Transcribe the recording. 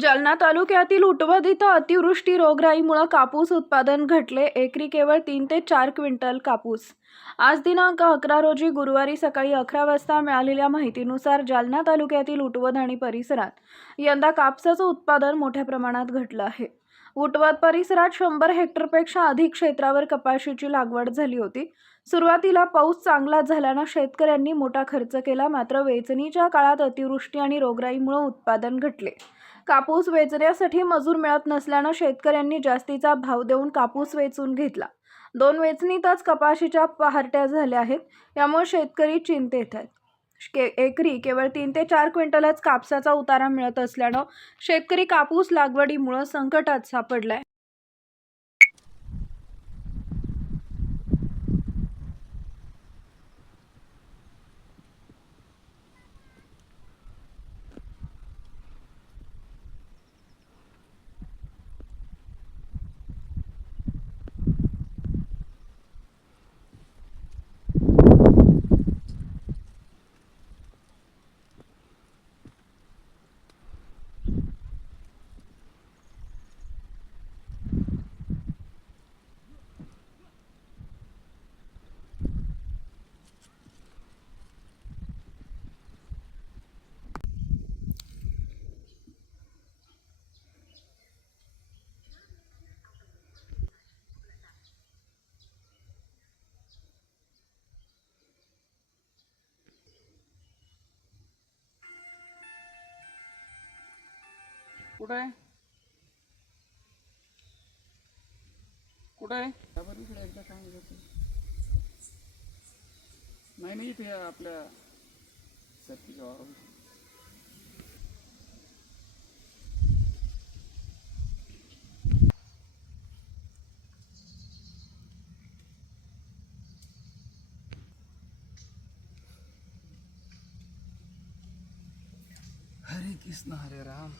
जालना तालुक्यातील उटवद इथं अतिवृष्टी रोगराईमुळे कापूस उत्पादन घटले. एकरी केवळ तीन ते चार क्विंटल कापूस. आज दिनांक अकरा रोजी गुरुवारी सकाळी अकरा वाजता मिळालेल्या माहितीनुसार जालना तालुक्यातील उटवद आणि परिसरात यंदा कापसाचं उत्पादन मोठ्या प्रमाणात घटलं आहे. उटवाद परिसरात शंभर हेक्टरपेक्षा अधिक क्षेत्रावर कपाशीची लागवड झाली होती. सुरुवातीला पाऊस चांगला झाल्यानं शेतकऱ्यांनी मोठा खर्च केला मात्र वेचणीच्या काळात अतिवृष्टी आणि रोगराईमुळे उत्पादन घटले. कापूस वेचण्यासाठी मजूर मिळत नसल्यानं शेतकऱ्यांनी जास्तीचा भाव देऊन कापूस वेचून घेतला. दोन वेचणीतच कपाशीच्या पहारट्या झाल्या आहेत यामुळे शेतकरी चिंतेत आहेत. के एकरी केवळ तीन ते चार क्विंटलच कापसाचा उतारा मिळत असल्यानं शेतकरी कापूस लागवडीमुळं संकटात सापडलाय. कुठं आहे? कुठं आहे? इकडे एकदा नाही नाही इथे आपल्या. हरे कृष्ण हरे राम.